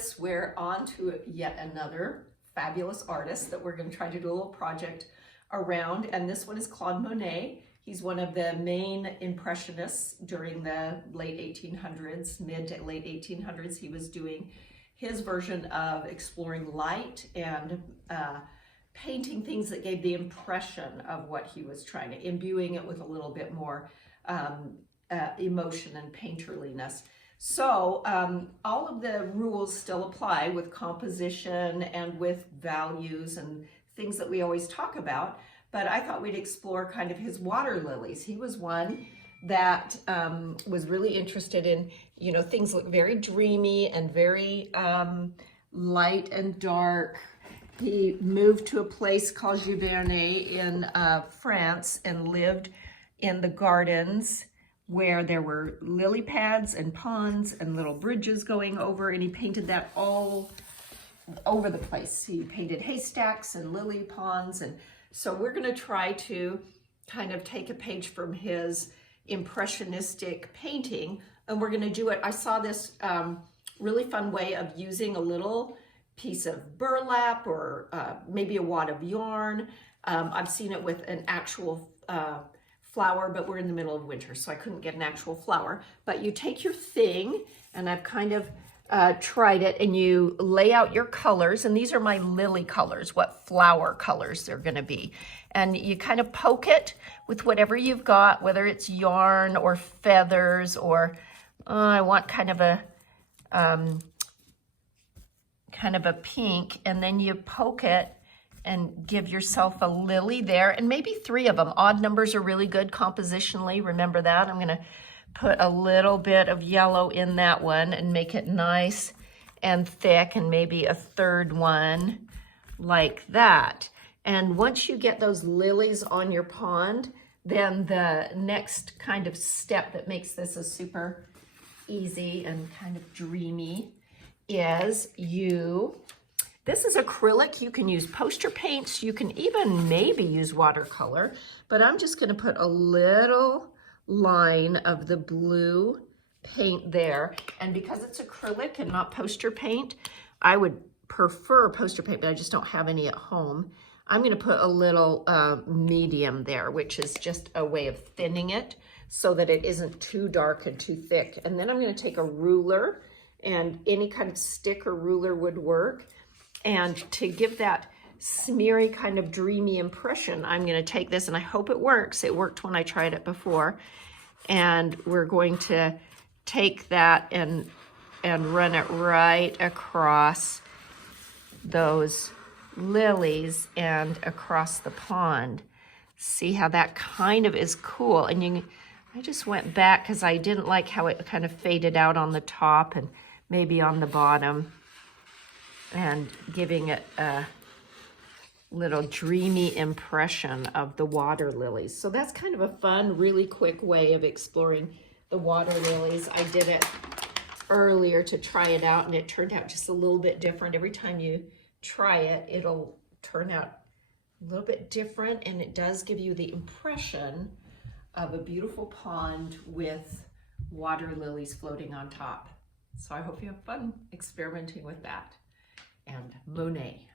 artists, we're on to yet another fabulous artist that we're going to try to do a little project around. And this one is Claude Monet. He's one of the main impressionists during the late 1800s, mid to late 1800s. He was doing his version of exploring light and painting things that gave the impression of what he was trying to, imbuing it with a little bit more emotion and painterliness. So all of the rules still apply with composition and with values and things that we always talk about, but I thought we'd explore kind of his water lilies. He was one that was really interested in, you know, things look very dreamy and very light and dark. He moved to a place called Giverny in France and lived in the gardens where there were lily pads and ponds and little bridges going over, and he painted that all over the place. He painted haystacks and lily ponds, and so we're gonna try to kind of take a page from his impressionistic painting, and we're gonna do it. I saw this really fun way of using a little piece of burlap or maybe a wad of yarn. I've seen it with an actual flower, but we're in the middle of winter, so I couldn't get an actual flower. But you take your thing, and I've kind of tried it, and you lay out your colors, and these are my lily colors, what flower colors they're gonna be. And you kind of poke it with whatever you've got, whether it's yarn or feathers, or I want kind of a pink, and then you poke it and give yourself a lily there, and maybe 3 of them. Odd numbers are really good compositionally, remember that. I'm gonna put a little bit of yellow in that one and make it nice and thick, and maybe a 3rd one like that. And once you get those lilies on your pond, then the next kind of step that makes this a super easy and kind of dreamy is this is acrylic. You can use poster paints. You can even maybe use watercolor, but I'm just gonna put a little line of the blue paint there. And because it's acrylic and not poster paint, I would prefer poster paint, but I just don't have any at home. I'm gonna put a little medium there, which is just a way of thinning it so that it isn't too dark and too thick. And then I'm gonna take a ruler, and any kind of stick or ruler would work. And to give that smeary kind of dreamy impression, I'm gonna take this, and I hope it works. It worked when I tried it before. And we're going to take that and run it right across those lilies and across the pond. See how that kind of is cool. And I just went back because I didn't like how it kind of faded out on the top and maybe on the bottom, and giving it a little dreamy impression of the water lilies. So that's kind of a fun, really quick way of exploring the water lilies. I did it earlier to try it out, and it turned out just a little bit different. Every time you try it, it'll turn out a little bit different, and it does give you the impression of a beautiful pond with water lilies floating on top. So I hope you have fun experimenting with that. And Monet.